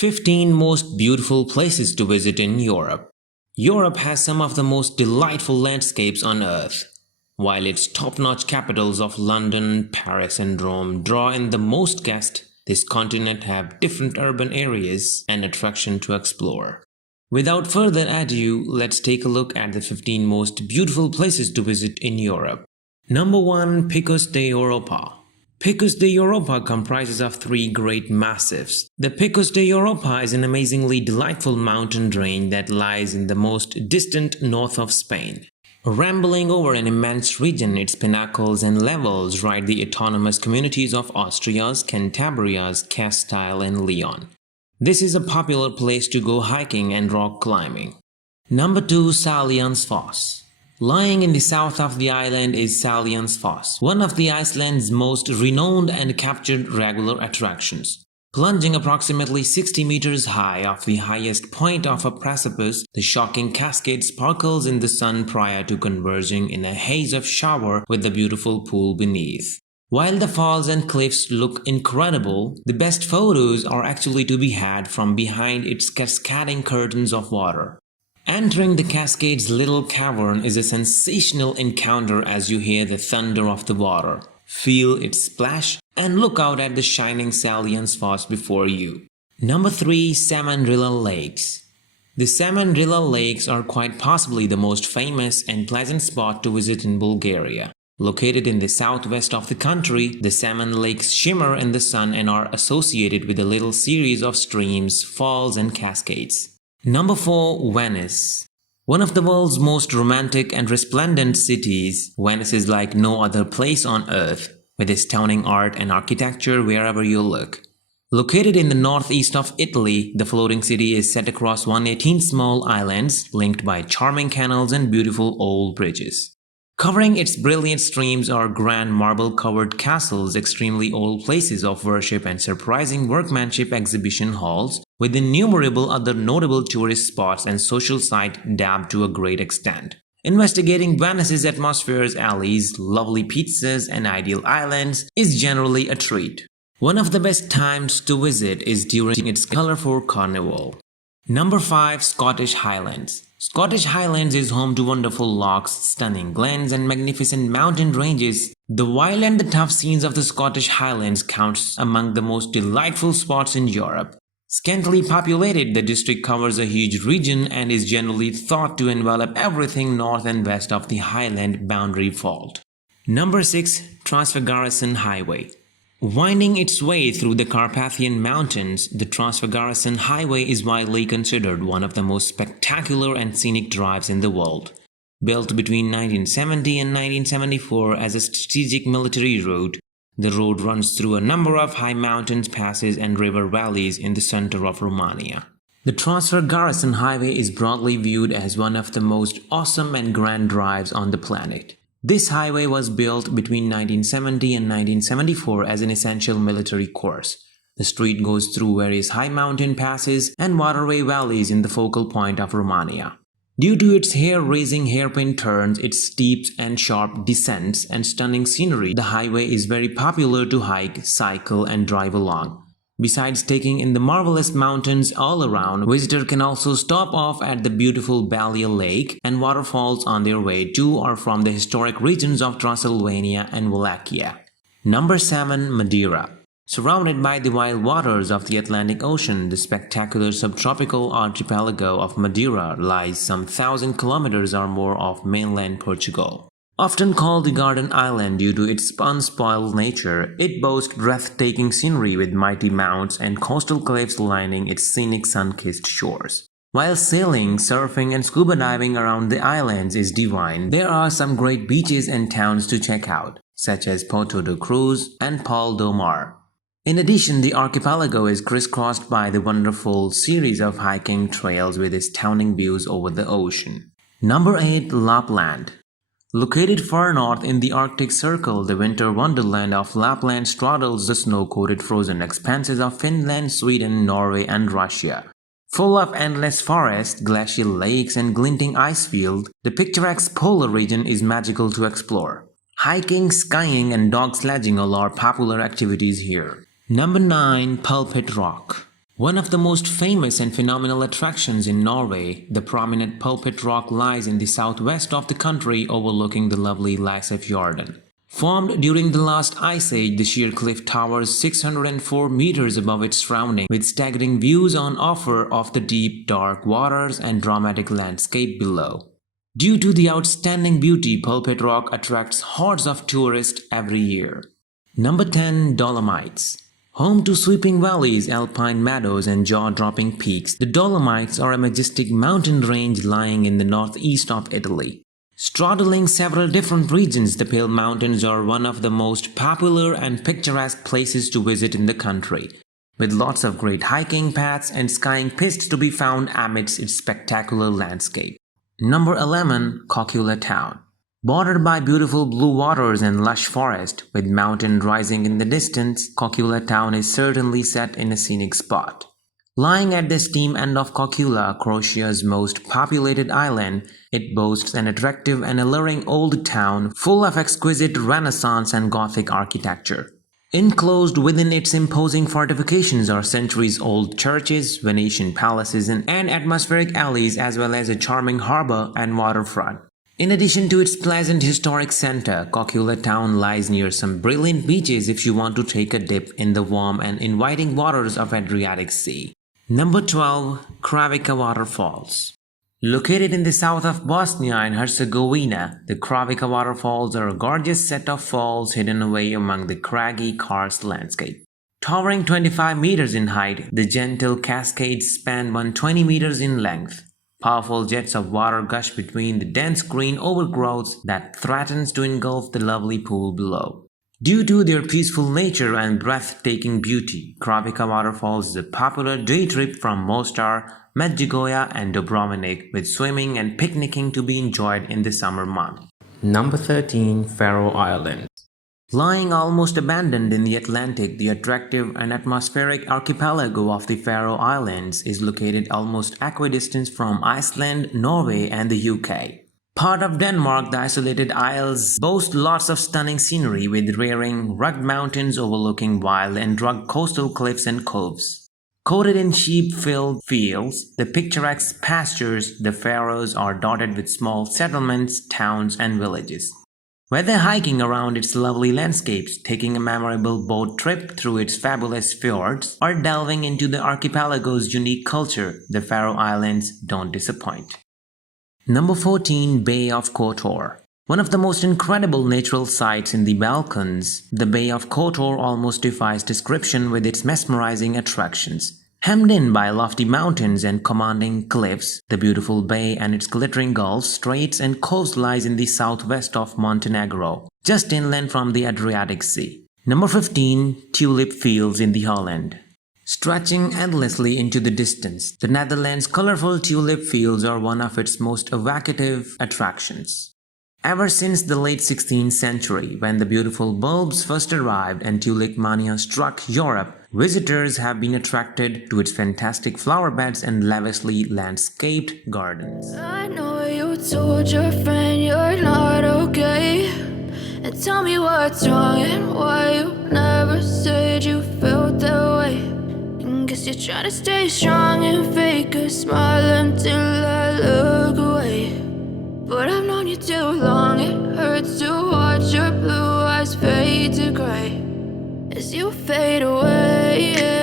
15 most beautiful places to visit in Europe. Europe has some of the most delightful landscapes on earth. While its top-notch capitals of London, Paris and Rome draw in the most guests, this continent have different urban areas and attractions to explore. Without further ado, let's take a look at the 15 most beautiful places to visit in Europe. Number 1. Picos de Europa. Picos de Europa comprises of 3 great massifs. The Picos de Europa is an amazingly delightful mountain range that lies in the most distant north of Spain. Rambling over an immense region, its pinnacles and levels ride the autonomous communities of Austria's, Cantabria's, Castile and Leon. This is a popular place to go hiking and rock climbing. Number 2. Seljalandsfoss. Lying in the south of the island is Seljalandsfoss, one of the Iceland's most renowned and captured regular attractions. Plunging approximately 60 meters high off the highest point of a precipice, the shocking cascade sparkles in the sun prior to converging in a haze of shower with the beautiful pool beneath. While the falls and cliffs look incredible, the best photos are actually to be had from behind its cascading curtains of water. Entering the cascade's little cavern is a sensational encounter as you hear the thunder of the water, feel its splash, and look out at the shining Seljalandsfoss before you. Number 3. Rila Lakes. The Rila Lakes are quite possibly the most famous and pleasant spot to visit in Bulgaria. Located in the southwest of the country, the salmon lakes shimmer in the sun and are associated with a little series of streams, falls and cascades. Number 4. Venice. One of the world's most romantic and resplendent cities, Venice is like no other place on earth, with astounding art and architecture wherever you look. Located in the northeast of Italy, the floating city is set across 118 small islands, linked by charming canals and beautiful old bridges. Covering its brilliant streams are grand marble-covered castles, extremely old places of worship and surprising workmanship exhibition halls, with innumerable other notable tourist spots and social sites dabbed to a great extent. Investigating Venice's atmosphere's alleys, lovely pizzas and ideal islands is generally a treat. One of the best times to visit is during its colourful carnival. Number 5. Scottish Highlands. Scottish Highlands is home to wonderful lochs, stunning glens and magnificent mountain ranges. The wild and the tough scenes of the Scottish Highlands counts among the most delightful spots in Europe. Scantily populated, the district covers a huge region and is generally thought to envelop everything north and west of the Highland boundary fault. Number 6. Transfagarasan Highway. Winding its way through the Carpathian Mountains, the Transfagarasan Highway is widely considered one of the most spectacular and scenic drives in the world. Built between 1970 and 1974 as a strategic military route, the road runs through a number of high mountains, passes and river valleys in the center of Romania. The Transfagarasan Highway is broadly viewed as one of the most awesome and grand drives on the planet. This highway was built between 1970 and 1974 as an essential military course. The street goes through various high mountain passes and waterway valleys in the focal point of Romania. Due to its hair-raising hairpin turns, its steep and sharp descents and stunning scenery, the highway is very popular to hike, cycle and drive along. Besides taking in the marvelous mountains all around, visitors can also stop off at the beautiful Ballia Lake and waterfalls on their way to or from the historic regions of Transylvania and Wallachia. Number 7. Madeira. Surrounded by the wild waters of the Atlantic Ocean, the spectacular subtropical archipelago of Madeira lies some 1,000 kilometers or more off mainland Portugal. Often called the Garden Island due to its unspoiled nature, it boasts breathtaking scenery with mighty mounts and coastal cliffs lining its scenic sun-kissed shores. While sailing, surfing and scuba diving around the islands is divine, there are some great beaches and towns to check out, such as Porto da Cruz and Pal do Mar. In addition, the archipelago is crisscrossed by the wonderful series of hiking trails with astounding views over the ocean. Number 8. Lapland. Located far north in the Arctic Circle, the winter wonderland of Lapland straddles the snow-coated frozen expanses of Finland, Sweden, Norway and Russia. Full of endless forests, glacial lakes and glinting ice fields, the picturesque polar region is magical to explore. Hiking, skiing and dog sledging all are popular activities here. Number 9. Pulpit Rock. One of the most famous and phenomenal attractions in Norway, the prominent Pulpit Rock lies in the southwest of the country overlooking the lovely Laksefjorden. Formed during the last ice age, the sheer cliff towers 604 meters above its surrounding, with staggering views on offer of the deep, dark waters and dramatic landscape below. Due to the outstanding beauty, Pulpit Rock attracts hordes of tourists every year. Number 10. Dolomites. Home to sweeping valleys, alpine meadows and jaw-dropping peaks, the Dolomites are a majestic mountain range lying in the northeast of Italy. Straddling several different regions, the Pale Mountains are one of the most popular and picturesque places to visit in the country, with lots of great hiking paths and skiing pists to be found amidst its spectacular landscape. Number 11. Korcula Town. Bordered by beautiful blue waters and lush forest, with mountain rising in the distance, Korcula Town is certainly set in a scenic spot. Lying at the extreme end of Korcula, Croatia's most populated island, it boasts an attractive and alluring old town full of exquisite Renaissance and Gothic architecture. Enclosed within its imposing fortifications are centuries-old churches, Venetian palaces and atmospheric alleys, as well as a charming harbor and waterfront. In addition to its pleasant historic center, Korcula Town lies near some brilliant beaches if you want to take a dip in the warm and inviting waters of Adriatic Sea. Number 12. Kravica Waterfalls. Located in the south of Bosnia and Herzegovina, the Kravica Waterfalls are a gorgeous set of falls hidden away among the craggy karst landscape. Towering 25 meters in height, the gentle cascades span 120 meters in length. Powerful jets of water gush between the dense green overgrowths that threatens to engulf the lovely pool below. Due to their peaceful nature and breathtaking beauty, Kravica Waterfalls is a popular day trip from Mostar, Medjugorje and Dubrovnik, with swimming and picnicking to be enjoyed in the summer month. Number 13. Faroe Islands. Lying almost abandoned in the Atlantic, the attractive and atmospheric archipelago of the Faroe Islands is located almost equidistant from Iceland, Norway and the UK. Part of Denmark, the isolated isles boast lots of stunning scenery with rearing, rugged mountains overlooking wild and rugged coastal cliffs and coves. Coated in sheep-filled fields, the picturesque pastures, the Faroes are dotted with small settlements, towns and villages. Whether hiking around its lovely landscapes, taking a memorable boat trip through its fabulous fjords, or delving into the archipelago's unique culture, the Faroe Islands don't disappoint. Number 14. Bay of Kotor. One of the most incredible natural sights in the Balkans, the Bay of Kotor almost defies description with its mesmerizing attractions. Hemmed in by lofty mountains and commanding cliffs, the beautiful bay and its glittering gulfs, straits and coast lies in the southwest of Montenegro, just inland from the Adriatic Sea. Number 15. Tulip fields in the Holland. Stretching endlessly into the distance, the Netherlands' colorful tulip fields are one of its most evocative attractions. Ever since the late 16th century, when the beautiful bulbs first arrived and tulip mania struck Europe, visitors have been attracted to its fantastic flower beds and lavishly landscaped gardens. I know you told your friend you're not okay, and tell me what's wrong and why you never said you felt that way. And guess you're trying to stay strong and fake a smile until I look away. But I've known you too long, it hurts to watch your blue eyes fade to gray as you fade away.